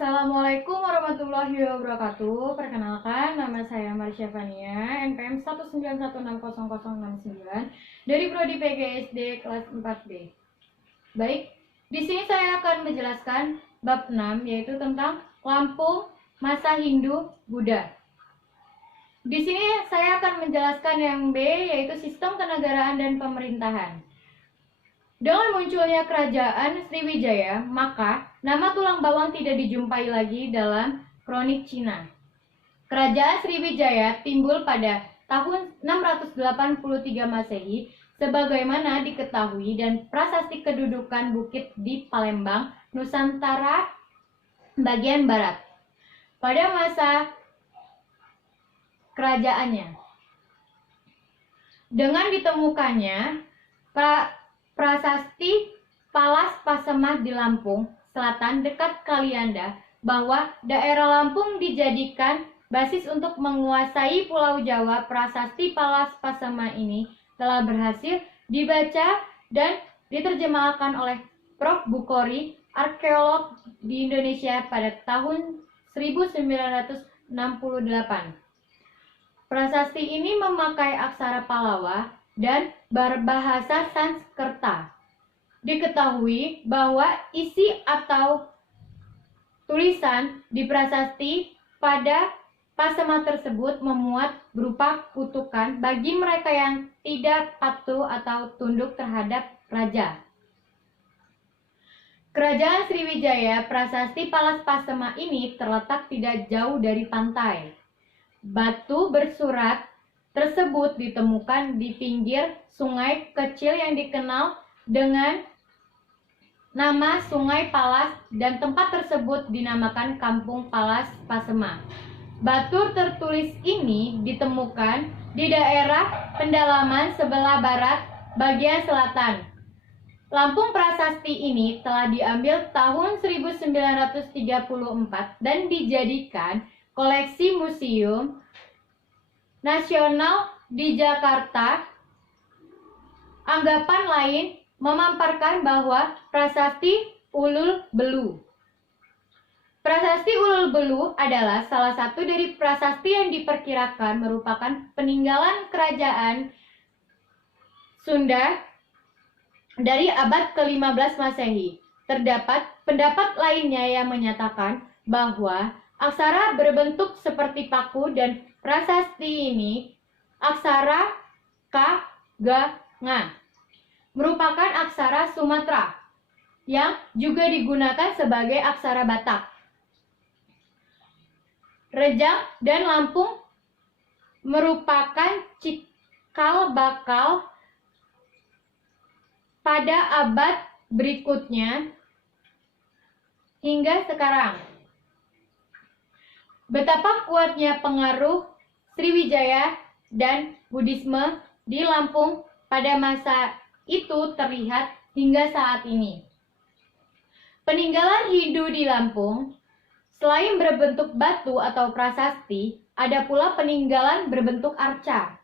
Assalamualaikum warahmatullahi wabarakatuh. Perkenalkan, nama saya Marsha Fania, NPM 191600069 dari Prodi PGSD kelas 4B. Baik, di sini saya akan menjelaskan bab 6, yaitu tentang Lampung masa Hindu-Buddha. Di sini saya akan menjelaskan yang B, yaitu sistem kenegaraan dan pemerintahan. Dengan munculnya kerajaan Sriwijaya, maka nama tulang bawang tidak dijumpai lagi dalam kronik Cina. Kerajaan Sriwijaya timbul pada tahun 683 Masehi sebagaimana diketahui dan prasasti kedudukan bukit di Palembang, Nusantara bagian barat. Pada masa kerajaannya, dengan ditemukannya prasasti Palas Pasemah di Lampung Selatan dekat Kalianda, bahwa daerah Lampung dijadikan basis untuk menguasai Pulau Jawa. Prasasti Palas Pasemah ini telah berhasil dibaca dan diterjemahkan oleh Prof. Bukhori, arkeolog di Indonesia pada tahun 1968. Prasasti ini memakai aksara Pallawa dan berbahasa Sanskerta. Diketahui bahwa isi atau tulisan di prasasti pada Pasemah tersebut memuat berupa kutukan bagi mereka yang tidak patuh atau tunduk terhadap raja. Kerajaan Sriwijaya, prasasti Palas Pasemah ini terletak tidak jauh dari pantai. Batu bersurat tersebut ditemukan di pinggir sungai kecil yang dikenal dengan nama Sungai Palas, dan tempat tersebut dinamakan Kampung Palas Pasemah. Batu tertulis ini ditemukan di daerah pendalaman sebelah barat bagian selatan. Lampung prasasti ini telah diambil tahun 1934 dan dijadikan koleksi Museum Nasional di Jakarta. Anggapan lain memamparkan bahwa prasasti Ulul Belu. Prasasti Ulul Belu adalah salah satu dari prasasti yang diperkirakan merupakan peninggalan kerajaan Sunda dari abad ke-15 Masehi. Terdapat pendapat lainnya yang menyatakan bahwa aksara berbentuk seperti paku dan prasasti ini, aksara Ka, Ga, Nga, merupakan aksara Sumatera yang juga digunakan sebagai aksara Batak. Rejang dan Lampung merupakan cikal bakal pada abad berikutnya hingga sekarang. Betapa kuatnya pengaruh Sriwijaya dan Buddhisme di Lampung pada masa itu terlihat hingga saat ini. Peninggalan Hindu di Lampung, selain berbentuk batu atau prasasti, ada pula peninggalan berbentuk arca.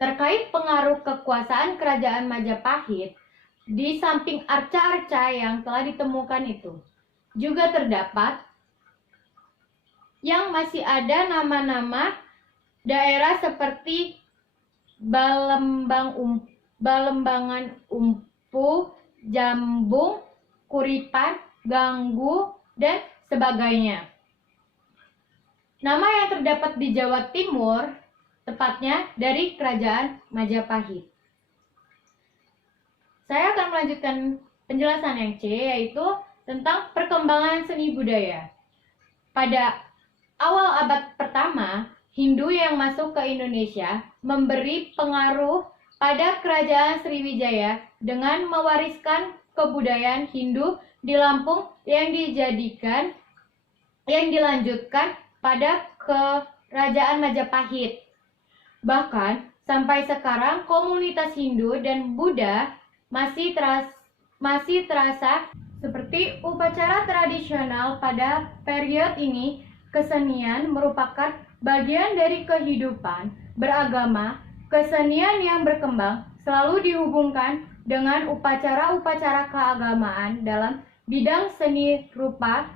Terkait pengaruh kekuasaan kerajaan Majapahit, di samping arca-arca yang telah ditemukan itu, juga terdapat yang masih ada nama-nama daerah seperti Balembangan Umpu, Jambung, Kuripan, Ganggu, dan sebagainya. Nama yang terdapat di Jawa Timur, tepatnya dari Kerajaan Majapahit. Saya akan melanjutkan penjelasan yang C, yaitu tentang perkembangan seni budaya. Pada awal abad pertama, Hindu yang masuk ke Indonesia memberi pengaruh pada kerajaan Sriwijaya dengan mewariskan kebudayaan Hindu di Lampung yang dilanjutkan pada kerajaan Majapahit. Bahkan sampai sekarang komunitas Hindu dan Buddha masih terasa seperti upacara tradisional pada periode ini. Kesenian merupakan bagian dari kehidupan beragama. Kesenian yang berkembang selalu dihubungkan dengan upacara-upacara keagamaan dalam bidang seni rupa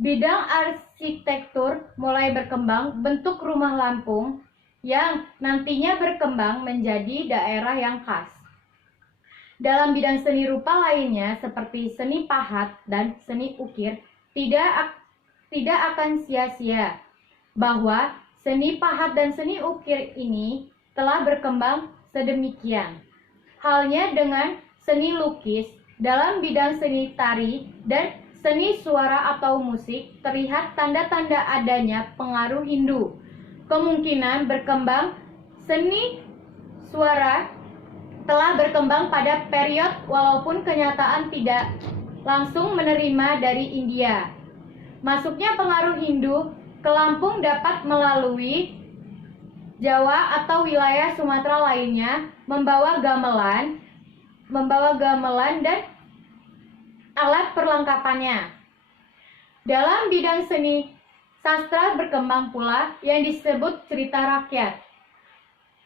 Bidang arsitektur mulai berkembang bentuk rumah Lampung yang nantinya berkembang menjadi daerah yang khas. Dalam bidang seni rupa lainnya seperti seni pahat dan seni ukir, tidak akan sia-sia bahwa seni pahat dan seni ukir ini telah berkembang sedemikian. Halnya dengan seni lukis, dalam bidang seni tari dan seni suara atau musik terlihat tanda-tanda adanya pengaruh Hindu. Kemungkinan berkembang seni suara telah berkembang pada period walaupun kenyataan tidak langsung menerima dari India. Masuknya pengaruh Hindu ke Lampung dapat melalui Jawa atau wilayah Sumatera lainnya membawa gamelan dan alat perlengkapannya. Dalam bidang seni sastra berkembang pula yang disebut cerita rakyat.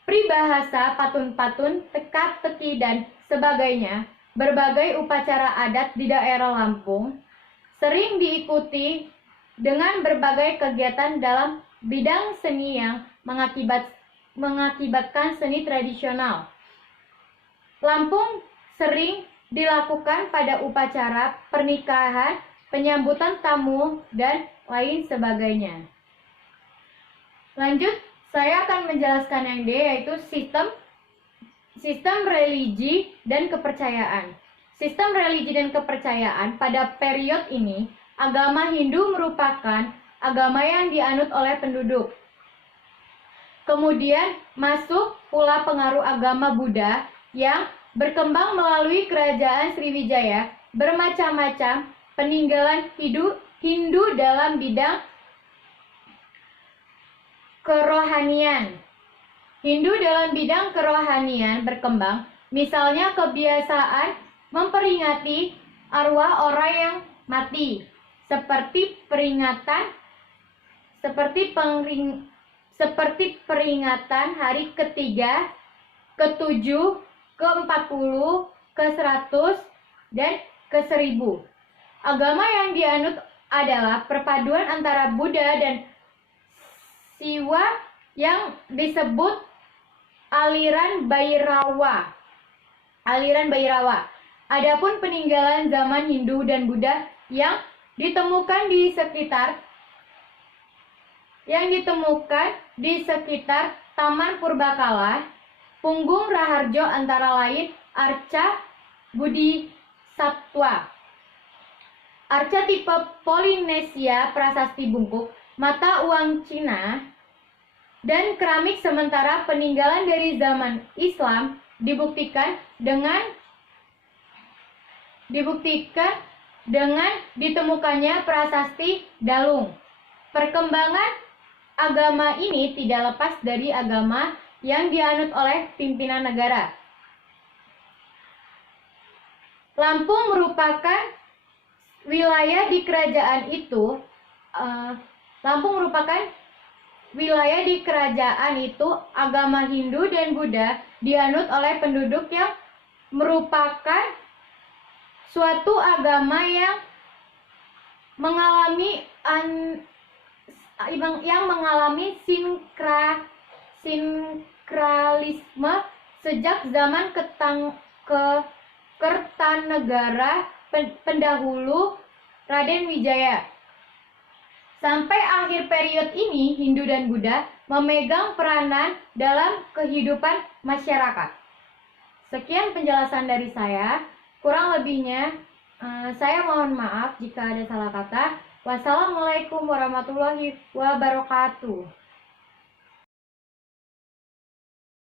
Peribahasa, patun-patun, teka-teki dan sebagainya, berbagai upacara adat di daerah Lampung sering diikuti dengan berbagai kegiatan dalam bidang seni yang mengakibatkan seni tradisional. Lampung sering dilakukan pada upacara pernikahan, penyambutan tamu, dan lain sebagainya. Lanjut, saya akan menjelaskan yang D, yaitu sistem religi dan kepercayaan. Sistem religi dan kepercayaan pada periode ini, agama Hindu merupakan agama yang dianut oleh penduduk. Kemudian masuk pula pengaruh agama Buddha yang berkembang melalui kerajaan Sriwijaya, bermacam-macam peninggalan Hindu dalam bidang kerohanian. Hindu dalam bidang kerohanian berkembang, misalnya kebiasaan memperingati arwah orang yang mati, seperti peringatan hari ketiga, ke-7, ke-40, ke-100, dan ke-1000. Agama yang dianut adalah perpaduan antara Buddha dan Siwa yang disebut aliran Bhairava. Adapun peninggalan zaman Hindu dan Buddha yang ditemukan di sekitar Taman Purbakala, Punggung Raharjo antara lain arca Bodhisattva, arca tipe Polinesia prasasti bungkuk, mata uang Cina, dan keramik. Sementara peninggalan dari zaman Islam dibuktikan dengan ditemukannya prasasti Dalung. Perkembangan agama ini tidak lepas dari agama yang dianut oleh pimpinan negara. Lampung merupakan wilayah di kerajaan itu, agama Hindu dan Buddha dianut oleh penduduk yang merupakan suatu agama yang mengalami sinkralisme sejak zaman Kertanegara pendahulu Raden Wijaya. Sampai akhir periode ini, Hindu dan Buddha memegang peranan dalam kehidupan masyarakat. Sekian penjelasan dari saya. Kurang lebihnya, saya mohon maaf jika ada salah kata. Wassalamualaikum warahmatullahi wabarakatuh.